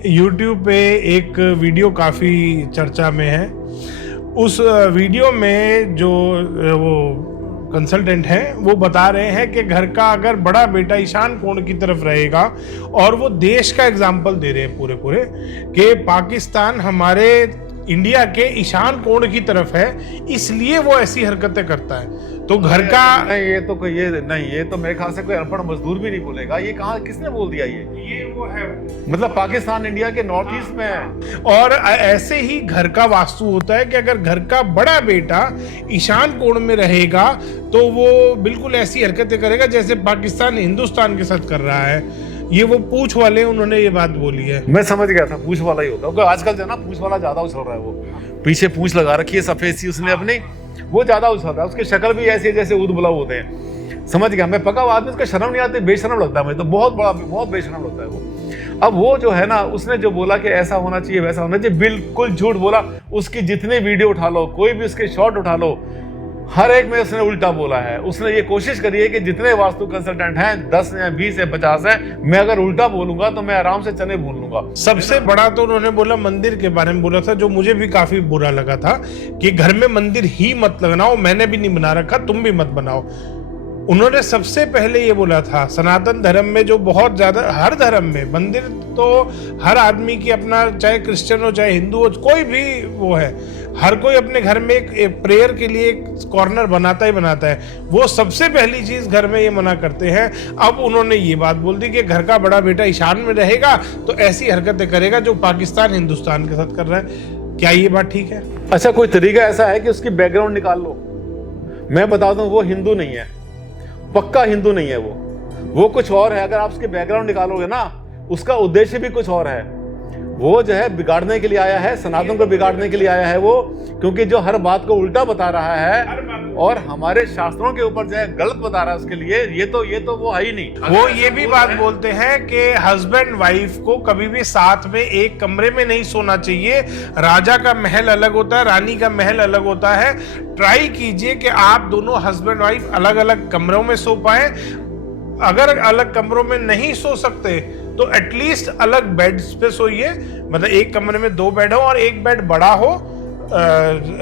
YouTube पे एक video काफ़ी चर्चा में है। उस वीडियो में जो वो कंसल्टेंट हैं वो बता रहे हैं कि घर का अगर बड़ा बेटा ईशान कोण की तरफ रहेगा, और वो देश का एग्जाम्पल दे रहे हैं पूरे कि पाकिस्तान हमारे इंडिया के ईशान कोण की तरफ है, इसलिए वो ऐसी हरकतें करता है। तो घर का नहीं, ये तो मेरे ख्याल से कोई अनपढ़ मजदूर भी नहीं बोलेगा। ये कहाँ, किसने बोल दिया? ये वो है, मतलब पाकिस्तान इंडिया के नॉर्थ ईस्ट में है। और ऐसे ही घर का वास्तु होता है कि अगर घर का बड़ा बेटा ईशान कोण में रहेगा तो वो बिल्कुल ऐसी हरकतें करेगा जैसे पाकिस्तान हिंदुस्तान के साथ कर रहा है। ये वो पूछ वाले उन्होंने ये बात बोली है। मैं समझ गया था पूछ वाला ही होता है, क्योंकि आजकल जो है ना पूछ वाला ज्यादा उछल रहा है। वो पीछे पूछ लगा रखी है सफेद सी उसने अपनी, वो ज्यादा उछल रहा है। उसकी शक्ल भी ऐसी जैसे ऊद बुलाऊ होते हैं। समझ गया मैं, पका हुआ आदमी, उसका शर्म नहीं आती, बेशर्म लगता है मुझे तो, बहुत बेशर्म लगता है वो। अब वो जो है ना, उसने जो बोला कि ऐसा होना चाहिए वैसा होना चाहिए, बिल्कुल झूठ बोला। उसकी जितने वीडियो उठा लो, कोई भी उसके शॉट उठा लो, हर एक में उसने उल्टा बोला है। उसने ये कोशिश करी है कि जितने वास्तु कंसल्टेंट हैं 10 या 20 या 50 हैं, मैं अगर उल्टा बोलूंगा तो मैं आराम से चने भून लूंगा। सबसे बड़ा तो उन्होंने बोला मंदिर के बारे में बोला था, जो मुझे भी काफी बुरा लगा था कि घर में मंदिर ही मत लगाओ, मैंने भी नहीं बना रखा, तुम भी मत बनाओ। उन्होंने सबसे पहले ये बोला था सनातन धर्म में, जो बहुत ज्यादा, हर धर्म में मंदिर तो हर आदमी की अपना, चाहे क्रिश्चियन हो चाहे हिंदू हो, कोई भी वो है, हर कोई अपने घर में एक प्रेयर के लिए एक कॉर्नर बनाता है। वो सबसे पहली चीज घर में ये मना करते हैं। अब उन्होंने ये बात बोल दी कि घर का बड़ा बेटा ईशान में रहेगा तो ऐसी हरकतें करेगा जो पाकिस्तान हिंदुस्तान के साथ कर रहा है। क्या ये बात ठीक है? अच्छा, कोई तरीका ऐसा है कि उसकी बैकग्राउंड निकाल लो? मैं बता दूं, वो हिंदू नहीं है, पक्का हिंदू नहीं है वो कुछ और है। अगर आप उसके बैकग्राउंड निकालोगे ना, उसका उद्देश्य भी कुछ और है। वो जो है बिगाड़ने के लिए आया है, सनातन को बिगाड़ने के लिए आया है वो, क्योंकि जो हर बात को उल्टा बता रहा है और हमारे शास्त्रों के ऊपर जो है गलत बता रहा है उसके लिए, ये तो वो है ही नहीं। वो ये भी बात बोलते हैं कि हस्बैंड वाइफ को कभी भी साथ में एक कमरे में नहीं सोना चाहिए। राजा का महल अलग होता है, रानी का महल अलग होता है। ट्राई कीजिए कि आप दोनों हस्बैंड वाइफ अलग अलग कमरों में सो पाए। अगर अलग कमरों में नहीं सो सकते तो एटलीस्ट अलग बेड्स पे सोइए, मतलब एक कमरे में 2 बेड हो और एक बेड बड़ा हो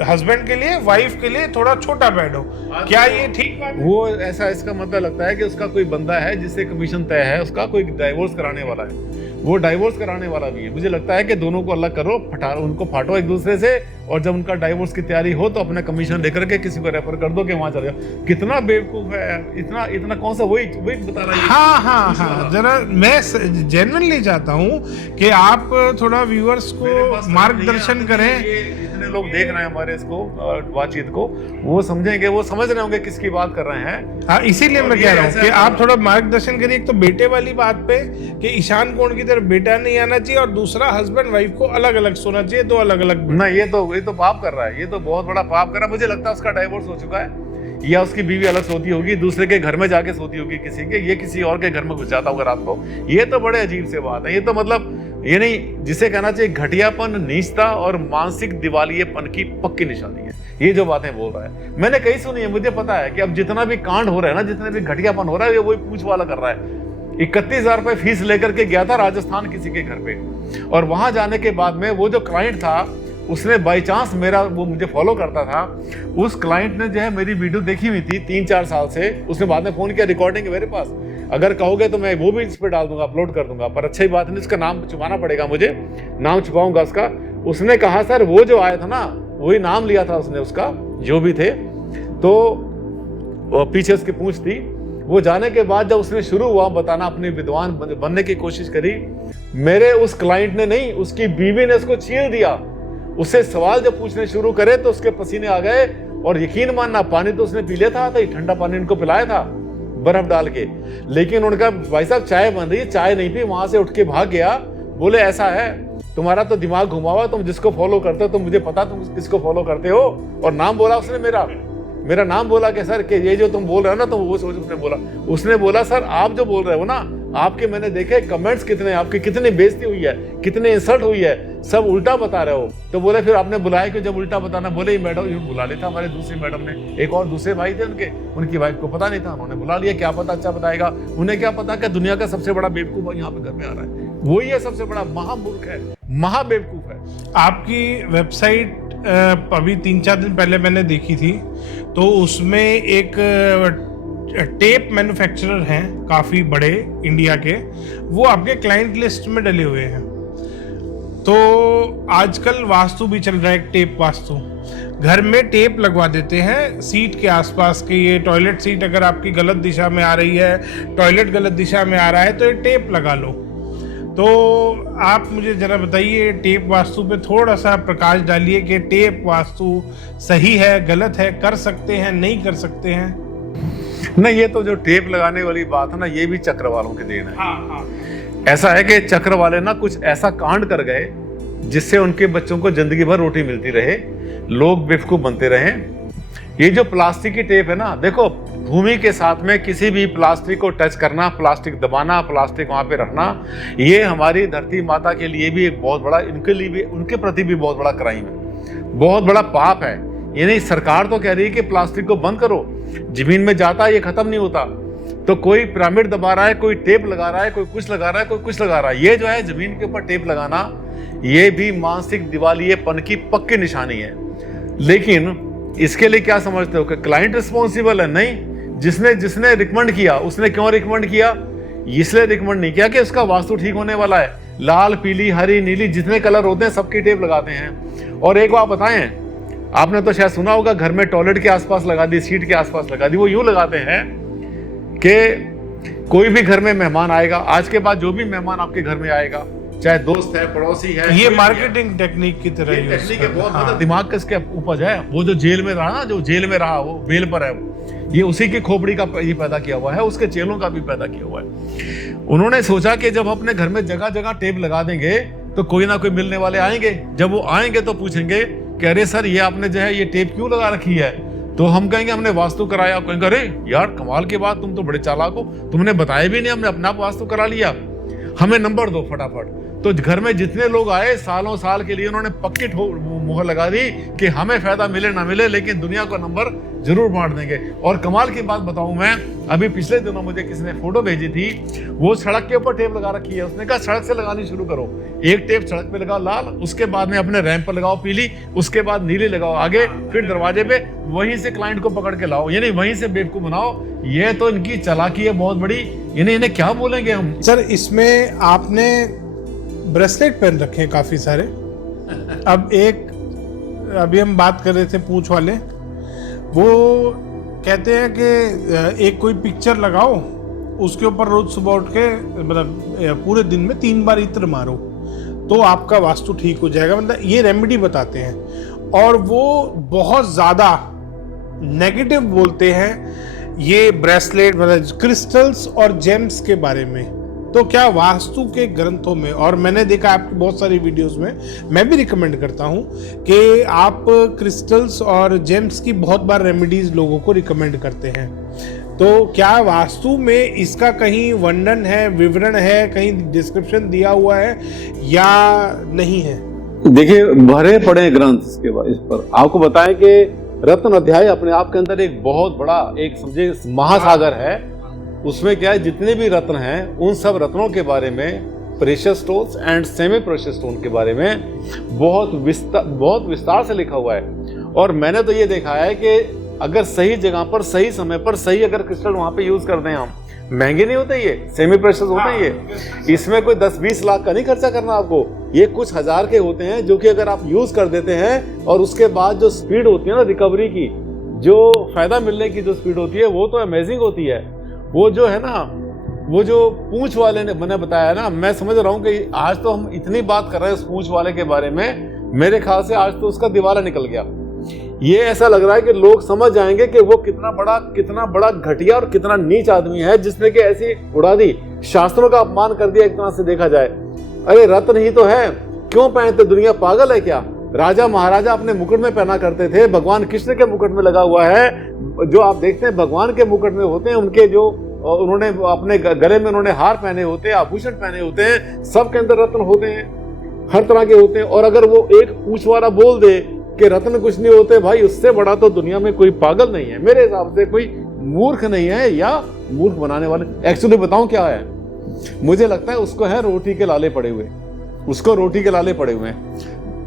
हस्बैंड के लिए, वाइफ के लिए थोड़ा छोटा बेड हो। क्या ये ठीक बात है? वो ऐसा, इसका मतलब लगता है कि उसका कोई बंदा है जिससे कमीशन तय है, उसका कोई डाइवोर्स कराने वाला है, वो डाइवोर्स कराने वाला भी है। मुझे लगता है कि दोनों को अलग करो, उनको फाटो एक दूसरे से, और जब उनका डाइवोर्स की तैयारी हो तो अपना कमीशन लेकर के किसी को रेफर कर दो कि वहां चले जाओ। कितना बेवकूफ है, इतना कौन सा, वही बता रहा है। हाँ, जरा मैं जेन्युइनली चाहता हूँ कि आप थोड़ा व्यूअर्स को मार्गदर्शन करें। जितने लोग देख रहे हैं हमारे इसको बातचीत को, वो समझेंगे, वो समझ रहे होंगे किसकी बात कर रहे हैं। हाँ, इसीलिए मैं कह रहा हूँ कि आप थोड़ा मार्गदर्शन करिए। एक तो बेटे वाली बात पे कि ईशान कोण की तरफ बेटा नहीं आना चाहिए, और दूसरा हस्बैंड वाइफ को अलग अलग सोना चाहिए, 2 अलग अलग। नहीं, ये तो पाप कर रहा है, ये तो बहुत बड़ा पाप कर रहा है। मुझे लगता है उसका डाइवोर्स हो चुका है, या उसकी बीवी अलग सोती होगी, दूसरे के घर में जाके सोती होगी किसी के, ये किसी और के घर में घुस जाता होगा रात को। ये तो बड़े अजीब से बात है। ये तो मतलब, ये नहीं, जिसे कहना चाहिए घटियापन, नीचता और मानसिक दिवालियेपन की पक्की निशानी है ये जो बातें बोल रहा है। मैंने कहीं सुनी है, मुझे पता है कि अब जितना भी कांड हो रहा है ना, जितने भी घटियापन हो रहा है, वही पूछ वाला कर रहा है। 31,000 रुपए फीस लेकर के गया था राजस्थान किसी के घर पे, और वहां जाने के बाद में वो जो क्लाइंट था, उसने बाई चांस वो मुझे फॉलो करता था, उस क्लाइंट ने जो है मेरी वीडियो देखी हुई थी 3-4 साल से। उसने बाद में फोन किया, रिकॉर्डिंग है मेरे पास, अगर कहोगे तो मैं वो भी इस पर डाल दूंगा, अपलोड कर दूंगा, पर अच्छी बात नहीं, उसका नाम छुपाना पड़ेगा मुझे, नाम छुपाऊंगा उसका। उसने कहा सर, वो जो आया था ना, वही नाम लिया था उसने, उसका जो भी थे, तो पीछे उसकी पूंछ थी। वो जाने के बाद जब उसने शुरू हुआ बताना, अपनी विद्वान बनने की कोशिश करी, मेरे उस क्लाइंट ने नहीं, उसकी बीवी ने उसको चीर दिया। उससे सवाल जब पूछने शुरू करे तो उसके पसीने आ गए, और यकीन मानना, पानी तो उसने पी लिया था, ठंडा पानी इनको पिलाया था बर्फ डाल के, लेकिन उनका, भाई साहब चाय बन रही है, चाय नहीं पी, वहां से उठ के भाग गया। बोले ऐसा है, तुम्हारा तो दिमाग घुमा हुआ, तुम जिसको फॉलो करते हो, तो मुझे पता तुम किसको फॉलो करते हो। और नाम बोला उसने, मेरा नाम बोला कि सर, कि ये जो तुम बोल रहे हो ना, तो वो सोच, उसने बोला सर, आप जो बोल रहे हो ना, आपके मैंने देखे कमेंट्स कितने, आपकी कितनी बेइज्जती हुई है, कितने इंसल्ट हुई है, सब उल्टा बता रहे हो। तो बोले फिर आपने बुलाया कि जब उल्टा बताना, बोले मैडम ये बुला लेता हमारे दूसरी मैडम ने, एक और दूसरे भाई थे उनकी वाइफ को पता नहीं था, उन्होंने बुला लिया, क्या पता अच्छा बताएगा, उन्हें क्या पता कि दुनिया का सबसे बड़ा बेवकूफ यहाँ पे घर में आ रहा है, वही है सबसे बड़ा महामूर्ख है, महाबेवकूफ है। आपकी वेबसाइट अभी 3-4 दिन पहले मैंने देखी थी, तो उसमें एक टेप मैन्युफैक्चरर हैं काफ़ी बड़े इंडिया के, वो आपके क्लाइंट लिस्ट में डले हुए हैं। तो आजकल वास्तु भी चल रहा है, एक टेप वास्तु, घर में टेप लगवा देते हैं सीट के आसपास के, ये टॉयलेट सीट अगर आपकी गलत दिशा में आ रही है, टॉयलेट गलत दिशा में आ रहा है, तो ये टेप लगा लो। तो आप मुझे जरा बताइए, टेप वास्तु पे थोड़ा सा प्रकाश डालिए कि टेप वास्तु सही है, गलत है, कर सकते हैं, नहीं कर सकते हैं? नहीं, ये तो जो टेप लगाने वाली बात है ना, ये भी चक्र वालों के देन है। हाँ। ऐसा है कि चक्र वाले ना कुछ ऐसा कांड कर गए जिससे उनके बच्चों को जिंदगी भर रोटी मिलती रहे, लोग बेवकूफ बनते रहे। ये जो प्लास्टिक की टेप है ना, देखो भूमि के साथ में किसी भी प्लास्टिक को टच करना, प्लास्टिक दबाना, प्लास्टिक वहां पे रखना, ये हमारी धरती माता के लिए भी एक बहुत बड़ा, इनके लिए भी, उनके प्रति भी बहुत बड़ा क्राइम है, बहुत बड़ा पाप है। यानी सरकार तो कह रही है कि प्लास्टिक को बंद करो, जमीन में जाता है, ये खत्म नहीं होता, तो कोई पिरामिड दबा रहा है, कोई टेप लगा रहा है, कोई कुछ लगा रहा है, कोई कुछ लगा रहा है। ये जो है जमीन के ऊपर टेप लगाना, ये भी मानसिक दिवालियेपन की पक्की निशानी है। लेकिन इसके लिए क्या समझते हो कि क्लाइंट रिस्पॉन्सिबल है? नहीं, जिसने रिकमेंड किया, उसने क्यों रिकमेंड किया? इसलिए रिकमेंड नहीं किया कि उसका वास्तु ठीक होने वाला है। लाल, पीली, हरी, नीली जितने कलर होते हैं सबकी टेप लगाते हैं। और एक बात बताएं, आपने तो शायद सुना होगा, घर में टॉयलेट के आसपास लगा दी, सीट के आसपास लगा दी। वो यूं लगाते हैं कि कोई भी घर में मेहमान आएगा, आज के बाद जो भी मेहमान आपके घर में आएगा, चाहे दोस्त है, पड़ोसी है, ये मार्केटिंग टेक्निक की तरह यूज टेक्निक है, बहुत हाँ। दिमाग किसके उपज है? वो जो जेल में रहा ना, जो जेल में रहा, वो बेल पर है, ये उसी की खोपड़ी का ये पैदा किया हुआ है, उसके चेलों का भी पैदा किया हुआ है। उन्होंने सोचा कि जब अपने घर में जगह जगह टेप लगा देंगे तो कोई ना कोई मिलने वाले आएंगे। जब वो आएंगे तो पूछेंगे कि अरे सर, ये आपने जो है ये टेप क्यों लगा रखी है? तो हम कहेंगे हमने वास्तु कराया। कहेंगे अरे यार कमाल की बात, तुम तो बड़े चालाक हो, तुमने बताया भी नहीं, हमने अपना वास्तु करा लिया, हमें नंबर दो फटाफट। तो घर में जितने लोग आए, सालों साल के लिए उन्होंने पक्की मुहर लगा दी कि हमें फायदा मिले ना मिले, लेकिन दुनिया को नंबर जरूर बांट देंगे। और कमाल की बात बताऊं मैं, अभी पिछले दिनों मुझे किसी ने फोटो भेजी थी, वो सड़क के ऊपर टेप लगा रखी है। उसने कहा सड़क से लगानी शुरू करो, एक टेप सड़क पे लगाओ लाल, उसके बाद में अपने रैंप पर लगाओ पीली, उसके बाद नीली लगाओ आगे, फिर दरवाजे पे, वहीं से क्लाइंट को पकड़ के लाओ, यानी वहीं से बेवकूफ बनाओ। ये तो इनकी चालाकी है बहुत बड़ी, यानी इन्हें क्या बोलेंगे हम। सर, इसमें आपने ब्रेसलेट पहन रखे हैं काफी सारे। अब अभी हम बात कर रहे थे पूंछ वाले, वो कहते हैं कि एक कोई पिक्चर लगाओ, उसके ऊपर रोज सुबह उठ के, मतलब पूरे दिन में 3 बार इत्र मारो तो आपका वास्तु ठीक हो जाएगा, मतलब ये रेमेडी बताते हैं। और वो बहुत ज्यादा नेगेटिव बोलते हैं ये ब्रेसलेट, मतलब क्रिस्टल्स और जेम्स के बारे में। तो क्या वास्तु के ग्रंथों में, और मैंने देखा आपकी बहुत सारी वीडियोस में, मैं भी रिकमेंड करता हूं कि आप क्रिस्टल्स और जेम्स की बहुत बार रेमेडीज लोगों को रिकमेंड करते हैं, तो क्या वास्तु में इसका कहीं वर्णन है, विवरण है, कहीं डिस्क्रिप्शन दिया हुआ है या नहीं है? देखिए, भरे पड़े ग्रंथ इसके बाद, इस पर आपको बताएं कि रत्न अध्याय अपने आप के अंदर एक बहुत बड़ा, एक समझे महासागर है। उसमें क्या है, जितने भी रत्न हैं उन सब रत्नों के बारे में, precious stones and semi precious stone के बारे में बहुत विस्तार से लिखा हुआ है। और मैंने तो ये देखा है कि अगर सही जगह पर, सही समय पर, सही अगर क्रिस्टल वहां पे यूज कर दें हम, महंगे नहीं होते ये, सेमी प्रेशियस होते हैं ये, इसमें कोई 10-20 लाख का नहीं खर्चा करना आपको, ये कुछ हजार के होते हैं, जो कि अगर आप यूज कर देते हैं और उसके बाद जो स्पीड होती है ना रिकवरी की, जो फायदा मिलने की जो स्पीड होती है, वो तो अमेजिंग होती है। वो जो है ना, वो जो पूंछ वाले ने मैंने बताया ना, मैं समझ रहा हूँ कि आज तो हम इतनी बात कर रहे हैं उस पूंछ वाले के बारे में, मेरे ख्याल से आज तो उसका दिवाला निकल गया। ये ऐसा लग रहा है कि लोग समझ जाएंगे कि वो कितना बड़ा घटिया और कितना नीच आदमी है, जिसने कि ऐसी उड़ा दी, शास्त्रों का अपमान कर दिया एक तरह से देखा जाए। अरे रत्न ही तो है, क्यों पहनते? दुनिया पागल है क्या? राजा महाराजा अपने मुकुट में पहना करते थे, भगवान कृष्ण के मुकुट में लगा हुआ है, जो आप देखते हैं भगवान के मुकुट में होते हैं उनके जो उन्होंने अपने गले में उन्होंने हार पहने होते हैं, आभूषण पहने होते हैं, सबके अंदर रत्न होते हैं, हर तरह के होते हैं। और अगर वो एक पूछ वाला बोल दे कि रत्न कुछ नहीं होते, भाई उससे बड़ा तो दुनिया में कोई पागल नहीं है, मेरे हिसाब से कोई मूर्ख नहीं है, या मूर्ख बनाने वाले। एक्चुअली बताऊं क्या है, मुझे लगता है उसको है रोटी के लाले पड़े हुए, उसको रोटी के लाले पड़े हुए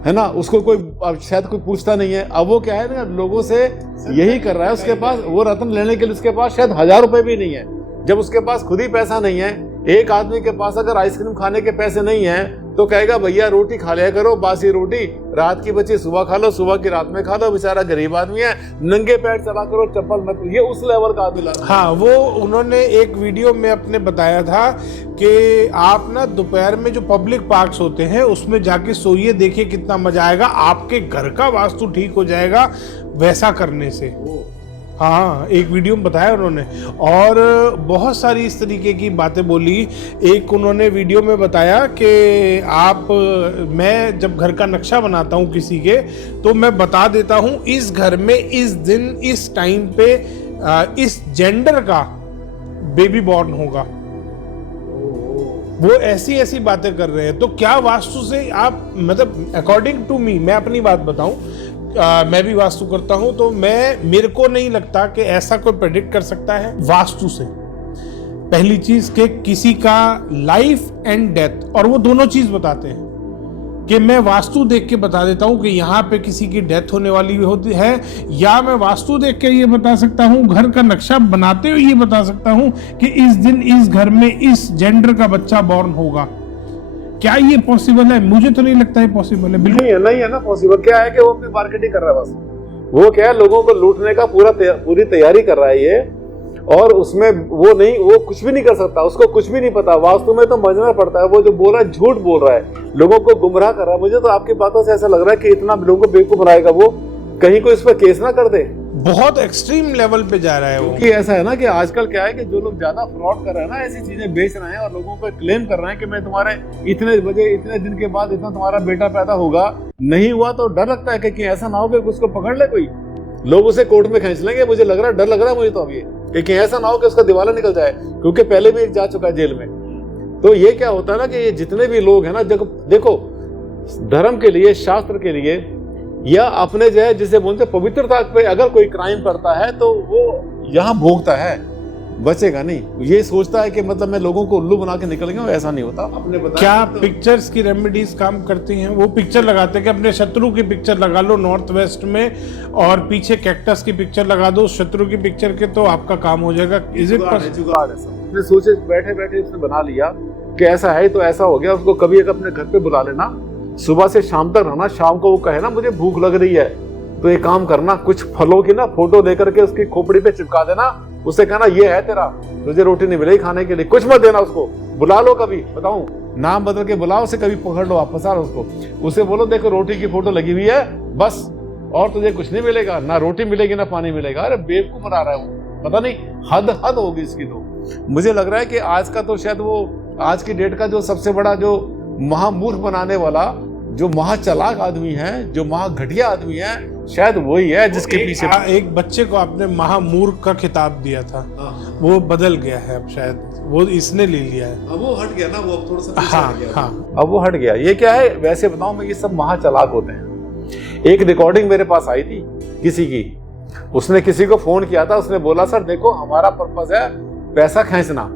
है ना, उसको कोई अब शायद कोई पूछता नहीं है। अब वो क्या है ना, लोगों से यही कर रहा है, उसके पास वो रत्न लेने के लिए उसके पास शायद 1000 रुपए भी नहीं है। जब उसके पास खुद ही पैसा नहीं है, एक आदमी के पास अगर आइसक्रीम खाने के पैसे नहीं है तो कहेगा भैया रोटी खा लिया करो, बासी रोटी, रात की बची सुबह खा लो, सुबह की रात में खा लो, बेचारा गरीब आदमी है, नंगे पैर चला करो, चप्पल मत। ये उस लेवल का आदमी। हाँ, वो उन्होंने एक वीडियो में अपने बताया था कि आप ना दोपहर में जो पब्लिक पार्क्स होते हैं उसमें जाके सोइए, देखिए कितना मजा आएगा, आपके घर का वास्तु ठीक हो जाएगा वैसा करने से। हाँ, एक वीडियो में बताया उन्होंने, और बहुत सारी इस तरीके की बातें बोली। एक उन्होंने वीडियो में बताया कि मैं जब घर का नक्शा बनाता हूँ किसी के, तो मैं बता देता हूँ इस घर में इस दिन इस टाइम पे इस जेंडर का बेबी बॉर्न होगा। वो ऐसी ऐसी बातें कर रहे हैं। तो क्या वास्तु से आप, मतलब अकॉर्डिंग टू मी, मैं अपनी बात बताऊं, मैं भी वास्तु करता हूं, तो मेरे को नहीं लगता कि ऐसा कोई प्रेडिक्ट कर सकता है वास्तु से। पहली चीज कि किसी का लाइफ एंड डेथ, और वो दोनों चीज बताते हैं कि मैं वास्तु देख के बता देता हूं कि यहाँ पे किसी की डेथ होने वाली होती है, या मैं वास्तु देख के ये बता सकता हूं, घर का नक्शा बनाते हुए ये बता सकता हूं कि इस दिन इस घर में इस जेंडर का बच्चा बॉर्न होगा। क्या ये पॉसिबल है? मुझे तो नहीं लगता है पॉसिबल है। बिल्कुल नहीं है ना पॉसिबल। क्या है कि वो अपनी मार्केटिंग कर रहा है बस। वो क्या है, लोगों को लूटने का पूरी तैयारी कर रहा है ये, और उसमें वो कुछ भी नहीं कर सकता, उसको कुछ भी नहीं पता। वास्तु में तो मजना पड़ता है। वो जो बोल रहा है झूठ बोल रहा है, लोगों को गुमराह कर रहा है। मुझे तो आपकी बातों से ऐसा लग रहा है कि इतना लोगों को बेवकूफ बनाएगा वो, कहीं कोई इस पर केस ना कर दे। बहुत एक्सट्रीम लेवल पे जा रहा है वो। कि ऐसा है ना कि आजकल क्या है कि जो लोग ज्यादा फ्रॉड कर रहे हैं ना, ऐसी चीजें बेच रहे हैं और लोगों को क्लेम कर रहे हैं कि मैं तुम्हारे इतने बजे इतने दिन के बाद इतना तुम्हारा बेटा पैदा होगा, नहीं हुआ तो डर लगता है कि ऐसा ना हो कि उसको पकड़ ले कोई, लोग उसे कोर्ट में खींच लेंगे। मुझे लग रहा है, डर लग रहा है मुझे तो अब ये कि ऐसा ना हो कि उसका दिवाला निकल जाए, क्योंकि पहले भी एक जा चुका है जेल में। तो ये क्या होता है ना कि ये जितने भी लोग हैं ना, देखो धर्म के लिए, शास्त्र के लिए, या अपने जो है जिसे बोलते पवित्रता पे अगर कोई क्राइम करता है तो वो यहाँ भोगता है, बचेगा नहीं। ये सोचता है कि मतलब मैं लोगों को उल्लू बना के निकल गया, ऐसा नहीं होता। अपने क्या पिक्चर्स की रेमेडीज काम करती हैं? वो पिक्चर लगाते हैं कि अपने शत्रु की पिक्चर लगा लो नॉर्थ वेस्ट में, और पीछे कैक्टस की पिक्चर लगा दो शत्रु की पिक्चर के, तो आपका काम हो जाएगा। इज इट जुगाड़ है सब। उसने सोचे बैठे बैठे उसने बना लिया कि ऐसा है तो ऐसा हो गया। उसको कभी एक अपने घर पे बुला लेना, सुबह से शाम तक रहना, शाम को वो कहे ना मुझे भूख लग रही है, तो एक काम करना, कुछ फलों की ना फोटो लेकर के उसकी खोपड़ी पे चिपका देना, उससे कहना ये है तेरा, तुझे रोटी नहीं मिलेगी खाने के लिए, कुछ मत देना उसको। बुला लो कभी, बताऊं, नाम बदल के बुलाओ उसे, कभी पकड़ लो, आप फंसा लो उसको, उसे बोलो देखो रोटी की फोटो लगी हुई है बस, और तुझे कुछ नहीं मिलेगा, ना रोटी मिलेगी ना पानी मिलेगा। अरे बेवकूफ बना रहा है वो, पता नहीं हद होगी इसकी। तो मुझे लग रहा है कि आज का तो शायद वो आज की डेट का जो सबसे बड़ा जो महामूर्ख बनाने वाला, जो महाचालाक आदमी है, जो महाघटिया आदमी है, शायद वही है जिसके पीछे। एक बच्चे को आपने महामूर्ख का खिताब दिया था, वो बदल गया है अब, शायद वो इसने ले लिया है। अब वो हट गया ना, वो अब थोड़ा सा हाँ, हट गया। हाँ। अब वो हट गया। ये क्या है, वैसे बताऊं मैं, ये सब महाचालाक होते हैं। एक रिकॉर्डिंग मेरे पास आई थी किसी की, उसने किसी को फोन किया था, उसने बोला सर देखो हमारा पर्पस है पैसा खींचना,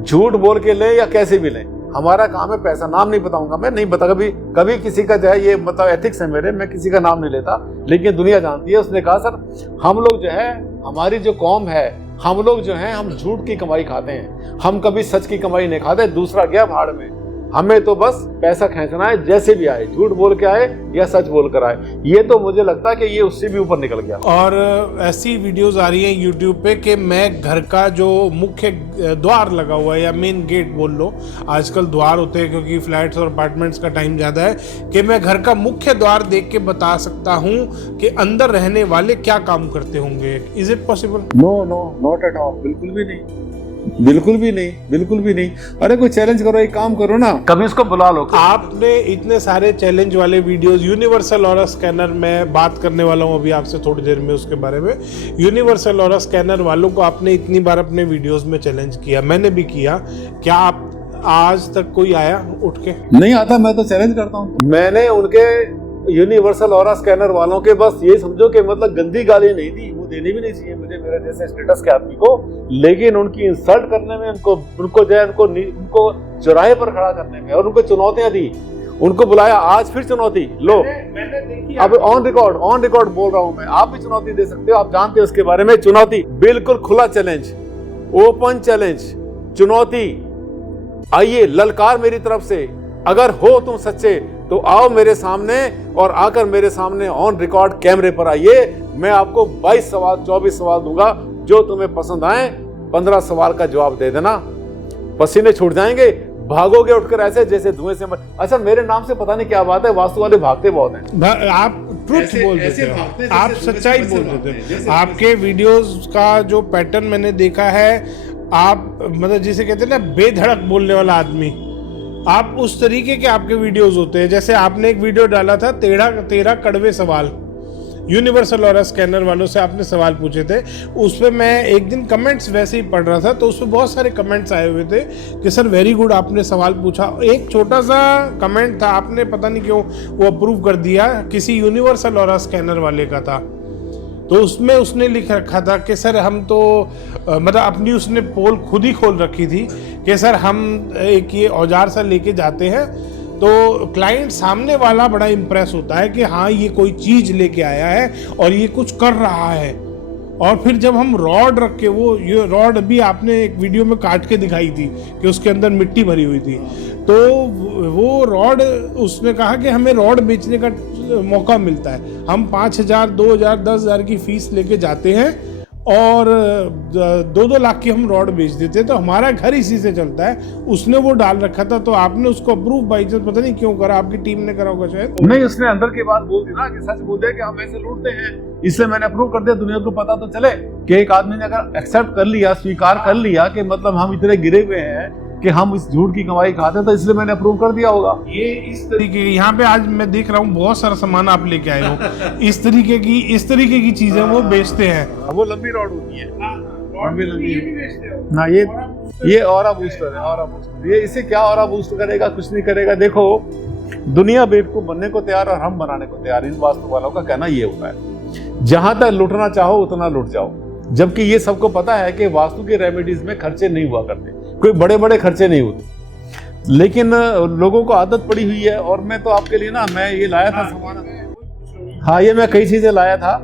झूठ बोल के लें या कैसे भी लें, हमारा काम है पैसा। नाम नहीं बताऊंगा मैं, नहीं बता कभी किसी का जो है, ये मतलब एथिक्स है मेरे, मैं किसी का नाम नहीं लेता, लेकिन दुनिया जानती है। उसने कहा सर हम लोग जो है, हमारी जो कौम है, हम लोग जो है, हम झूठ की कमाई खाते हैं, हम कभी सच की कमाई नहीं खाते। दूसरा गया भाड़ में, हमें तो बस पैसा खींचना है, जैसे भी आए, झूठ बोल के आए या सच बोल कर आए। ये तो मुझे लगता है कि ये उससे भी ऊपर निकल गया। और ऐसी वीडियोस आ रही हैं यूट्यूब पे कि मैं घर का जो मुख्य द्वार लगा हुआ है, या मेन गेट बोल लो, आजकल द्वार होते हैं क्योंकि फ्लैट्स और अपार्टमेंट्स का टाइम ज़्यादा है, कि मैं घर का मुख्य द्वार देख के बता सकता हूँ कि अंदर रहने वाले क्या काम करते होंगे। Is it possible? No, not at all, बिल्कुल भी नहीं। बिल्कुल भी नहीं, बिल्कुल भी नहीं। अरे कोई चैलेंज करो, एक काम करो ना, कभी उसको बुला लो। आपने इतने सारे चैलेंज वाले वीडियोस, यूनिवर्सल ऑरा स्कैनर में बात करने वाला हूं अभी आपसे थोड़ी देर में उसके बारे में। यूनिवर्सल ऑरा स्कैनर वालों को आपने इतनी बार अपने वीडियोस में चैलेंज किया, मैंने भी किया, क्या आप आज तक कोई आया उठ के? नहीं आता, मैं तो चैलेंज करता हूँ। मैंने उनके यूनिवर्सल ऑरा स्कैनर वालों के बस ये समझो कि मतलब गंदी गाली नहीं दी, वो देनी भी नहीं चाहिए मुझे, मेरे जैसे स्टेटस के आदमी को, लेकिन उनकी इंसल्ट करने में, उनको जो है उनको चौराहे पर खड़ा करने में, और उनको चुनौतियां दी, उनको बुलाया, आज फिर चुनौती लो। मैंने देखी, अब ऑन रिकॉर्ड बोल रहा हूं मैं, आप भी चुनौती दे सकते हो, आप जानते हो उसके बारे में। चुनौती बिल्कुल खुला चैलेंज, ओपन चैलेंज, चुनौती। आइए, ललकार मेरी तरफ से, अगर हो तुम सच्चे तो आओ मेरे सामने, और आकर मेरे सामने ऑन रिकॉर्ड कैमरे पर आइए। मैं आपको 22 सवाल 24 सवाल दूंगा, जो तुम्हें पसंद आए 15 सवाल का जवाब दे देना, पसीने छूट जाएंगे, भागोगे उठकर ऐसे जैसे धुएं से। अच्छा, मेरे नाम से पता नहीं क्या बात है, वास्तु वाले भागते बहुत हैं। आप ट्रुथ बोल देते हो, आप सच्चाई बोल देते हो। आपके वीडियोस का जो पैटर्न मैंने देखा है, आप मतलब जिसे कहते हैं ना बेधड़क बोलने वाला आदमी, आप उस तरीके के आपके वीडियोस होते हैं। जैसे आपने एक वीडियो डाला था 13 कड़वे सवाल, यूनिवर्सल ऑरा स्कैनर वालों से आपने सवाल पूछे थे। उस पर मैं एक दिन कमेंट्स वैसे ही पढ़ रहा था, तो उस पर बहुत सारे कमेंट्स आए हुए थे कि सर वेरी गुड, आपने सवाल पूछा। एक छोटा सा कमेंट था, आपने पता नहीं क्यों वो अप्रूव कर दिया, किसी यूनिवर्सल ऑरा स्कैनर वाले का था, तो उसमें उसने लिख रखा था कि सर हम तो मतलब अपनी उसने पोल खुद ही खोल रखी थी कि सर हम एक ये औजार सा लेके जाते हैं, तो क्लाइंट सामने वाला बड़ा इम्प्रेस होता है कि हाँ ये कोई चीज़ लेके आया है और ये कुछ कर रहा है। और फिर जब हम रॉड रख के, वो ये रॉड भी आपने एक वीडियो में काट के दिखाई थी कि उसके अंदर मिट्टी भरी हुई थी, तो वो रॉड, उसने कहा कि हमें रॉड बेचने का मौका मिलता है, हम 5,000 2,000 10,000 की फीस लेके जाते हैं और 2-2 लाख की हम रॉड बेच देते हैं, तो हमारा घर इसी से चलता है। उसने वो डाल रखा था, तो आपने उसको अप्रूव बाई चांस पता नहीं क्यों करा, आपकी टीम ने करा होगा शायद। नहीं, उसने अंदर की बात बोल दी ना, कि सच बोल दिया कि हम ऐसे लूटते हैं, इससे मैंने अप्रूव कर दिया, दुनिया को पता तो चले कि एक आदमी ने अगर एक्सेप्ट कर लिया, स्वीकार कर लिया कि मतलब हम इतने गिरे हुए हैं कि हम इस झूठ की कमाई खाते हैं, तो इसलिए मैंने अप्रूव कर दिया होगा। ये इस तरीके, यहाँ पे आज मैं देख रहा हूँ बहुत सारा सामान आप लेके आए हो, इस तरीके की चीजें वो बेचते हैं। वो लंबी रॉड होती है, ना ये ऑरा बूस्टर है, ऑरा बूस्टर। ये इसे क्या ऑरा बूस्ट करेगा? कुछ नहीं करेगा। देखो, दुनिया बेवकूफ बनने को तैयार और हम बनाने को तैयार, इन वास्तु वालों का कहना ये होता है। जहां तक लुटना चाहो उतना लुट जाओ, जबकि ये सबको पता है कि वास्तु के रेमेडीज में खर्चे नहीं हुआ करते, कोई बड़े बड़े खर्चे नहीं होते, लेकिन लोगों को आदत पड़ी हुई है। और मैं तो आपके लिए ना, मैं ये लाया था सामान, हाँ ये मैं कई चीजें लाया था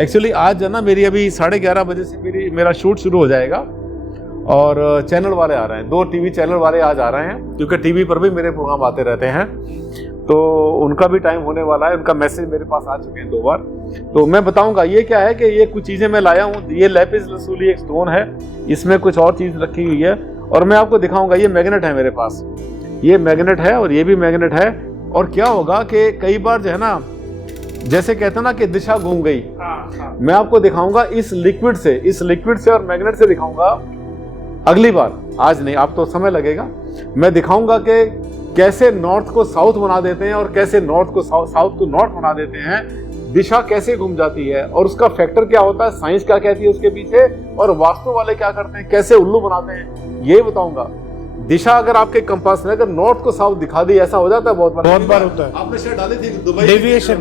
एक्चुअली। आज ना मेरी अभी 11:30 बजे से मेरा शूट शुरू हो जाएगा, और चैनल वाले आ रहे हैं, 2 टीवी चैनल वाले आज आ रहे हैं, क्योंकि टीवी पर भी मेरे प्रोग्राम आते रहते हैं, तो उनका भी टाइम होने वाला है। उनका मैसेज मेरे पास आ चुके हैं 2 बार, तो मैं बताऊंगा। ये क्या है कि ये कुछ चीजें मैं लाया हूँ। ये लैपिस लसूली एक स्टोन है, इसमें कुछ और चीज रखी हुई है, और मैं आपको दिखाऊंगा। ये मैग्नेट है मेरे पास, ये मैग्नेट है और ये भी मैग्नेट है। और क्या होगा कि कई बार जो है ना, जैसे कहते हैं ना कि दिशा घूम गई, मैं आपको दिखाऊंगा इस लिक्विड से और मैग्नेट से दिखाऊंगा अगली बार। आज नहीं, आप तो समय लगेगा। मैं दिखाऊंगा कि कैसे नॉर्थ को साउथ बना देते हैं और कैसे नॉर्थ को साउथ को नॉर्थ बना देते हैं, दिशा कैसे घूम जाती है और उसका फैक्टर क्या होता है, साइंस क्या कहती है उसके पीछे, और वास्तु वाले क्या करते हैं, कैसे उल्लू बनाते हैं, ये बताऊंगा। दिशा अगर आपके कंपास में अगर नॉर्थ को साउथ दिखा दी, ऐसा हो जाता है बहुत बार होता है। आपने शेयर डाली थी दुबई,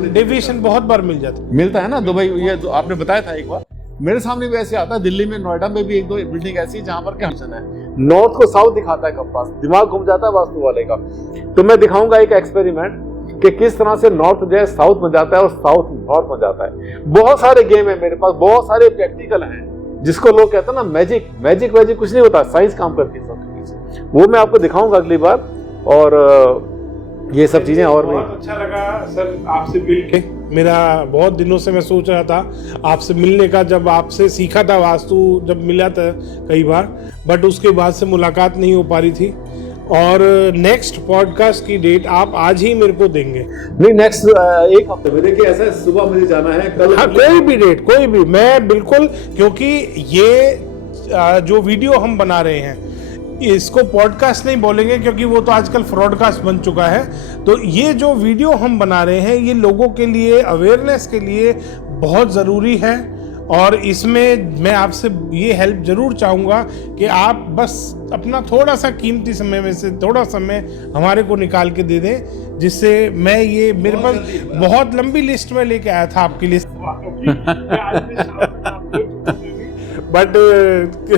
डेविएशन बहुत बार मिलता है ना दुबई। ये आपने बताया था एक बार, मेरे सामने भी ऐसे आता है। दिल्ली में, नोएडा में भी 1-2 बिल्डिंग ऐसी है जहां पर क्या है, नॉर्थ को साउथ दिखाता है कंपास, दिमाग घूम जाता है वास्तु वाले का। तो मैं दिखाऊंगा एक एक्सपेरिमेंट कि किस तरह से नॉर्थ जो है साउथ बन जाता है और साउथ नॉर्थ बन जाता है। बहुत सारे गेम है मेरे पास, बहुत सारे प्रैक्टिकल हैं, जिसको लोग कहते हैं ना मैजिक कुछ नहीं होता, साइंस काम करती है सबके पीछे। वो मैं आपको दिखाऊंगा अगली बार। और ये सब चीजें और भी बहुत अच्छा लगा सर आपसे मिल के। मेरा बहुत दिनों से मैं सोच रहा था आपसे मिलने का, जब आपसे सीखा था वास्तु, जब मिला था कई बार, बट उसके बाद से मुलाकात नहीं हो पा रही थी। और नेक्स्ट पॉडकास्ट की डेट आप आज ही मेरे को देंगे? नहीं, नेक्स्ट 1 हफ्ते में। देखिए ऐसा है, सुबह मुझे जाना है, कल हाँ, कोई भी डेट, कोई भी, मैं बिल्कुल, क्योंकि ये जो वीडियो हम बना रहे हैं, इसको पॉडकास्ट नहीं बोलेंगे क्योंकि वो तो आजकल ब्रॉडकास्ट बन चुका है। तो ये जो वीडियो हम बना रहे हैं ये लोगों के लिए, अवेयरनेस के लिए बहुत ज़रूरी है। और इसमें मैं आपसे ये हेल्प ज़रूर चाहूँगा कि आप बस अपना थोड़ा सा कीमती समय में से थोड़ा समय हमारे को निकाल के दे दें, जिससे मैं ये मेरे पास बहुत लंबी लिस्ट में लेके आया था आपकी लिस्ट बट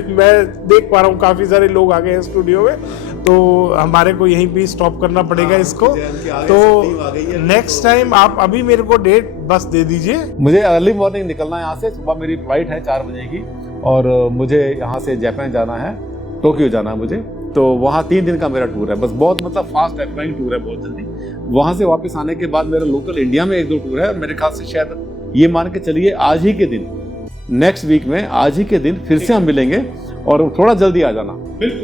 मैं देख पा रहा हूँ काफ़ी सारे लोग आ गए हैं स्टूडियो में, तो हमारे को यहीं पे स्टॉप करना पड़ेगा इसको। तो नेक्स्ट टाइम आप अभी मेरे को डेट बस दे दीजिए। मुझे अर्ली मॉर्निंग निकलना है यहाँ से, सुबह मेरी फ्लाइट है 4 बजे की, और मुझे यहाँ से जापान जाना है, टोक्यो जाना है मुझे। तो वहाँ 3 दिन का मेरा टूर है, बस बहुत मतलब फास्ट फ्लाइंग टूर है, बहुत जल्दी। वहाँ से वापस आने के बाद मेरा लोकल इंडिया में 1-2 टूर है, और मेरे ख्याल से शायद ये मान के चलिए आज ही के दिन, नेक्स्ट वीक में आज ही के दिन फिर से हम मिलेंगे, और थोड़ा जल्दी आ जाना,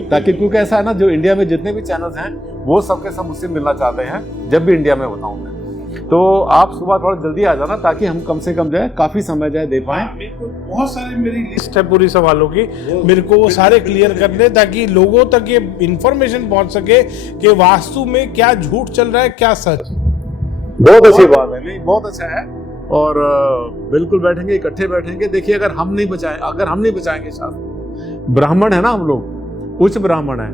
ताकि क्योंकि ऐसा है ना, जो इंडिया में जितने भी चैनल्स हैं वो सबके सब मुझसे मिलना चाहते हैं जब भी इंडिया में होता हूँ मैं। तो आप सुबह थोड़ा जल्दी आ जाना, ताकि हम कम से कम जाए काफी समय जाए दे पाए। बहुत सारे मेरी लिस्ट है पूरी सवालों की, मेरे को वो सारे क्लियर करने, ताकि लोगों तक ये इंफॉर्मेशन पहुंच सके कि वास्तु में क्या झूठ चल रहा है, क्या सच। बहुत अच्छी बात है, नहीं बहुत अच्छा है। और बिल्कुल बैठेंगे, इकट्ठे बैठेंगे। देखिए, अगर हम नहीं बचाएंगे शास्त्र, ब्राह्मण है ना हम लोग, उच्च ब्राह्मण है,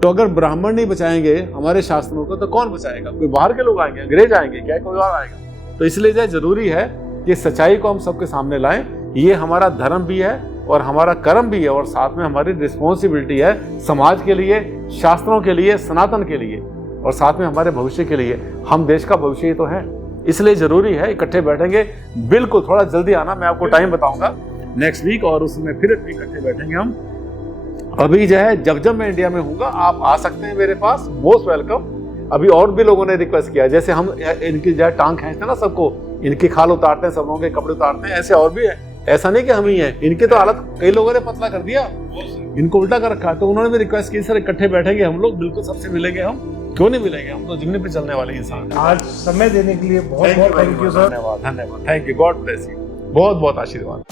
तो अगर ब्राह्मण नहीं बचाएंगे हमारे शास्त्रों को तो कौन बचाएगा? कोई बाहर के लोग आएंगे, अंग्रेज आएंगे क्या, कोई और आएगा? तो इसलिए जरूरी है कि सच्चाई को हम सबके सामने लाएं। ये हमारा धर्म भी है और हमारा कर्म भी है, और साथ में हमारी रिस्पॉन्सिबिलिटी है समाज के लिए, शास्त्रों के लिए, सनातन के लिए, और साथ में हमारे भविष्य के लिए। हम देश का भविष्य ही तो है, इसलिए जरूरी है इकट्ठे बैठेंगे। बिल्कुल थोड़ा जल्दी आना, मैं आपको टाइम बताऊंगा नेक्स्ट वीक, और उसमें फिर इकट्ठे बैठेंगे हम। अभी जो है जब मैं इंडिया में हूँगा, आप आ सकते हैं मेरे पास, मोस्ट वेलकम। अभी और भी लोगों ने रिक्वेस्ट किया, जैसे हम इनकी जो है टांग खींचते ना सबको, इनकी खाल उतारते हैं, सब लोगों के कपड़े उतारते हैं, ऐसे और भी है। ऐसा नहीं कि हम ही हैं, इनकी तो हालत कई लोगों ने पतला कर दिया, इनको उल्टा कर रखा है। तो उन्होंने भी रिक्वेस्ट की, सर इकट्ठे बैठेंगे हम लोग, बिल्कुल सबसे मिलेंगे हम, क्यों नहीं मिलेंगे, हम तो जिम्मे पे चलने वाले इंसान। आज समय देने के लिए बहुत बहुत थैंक यू सर। धन्यवाद, thank you, God bless you, बहुत बहुत आशीर्वाद।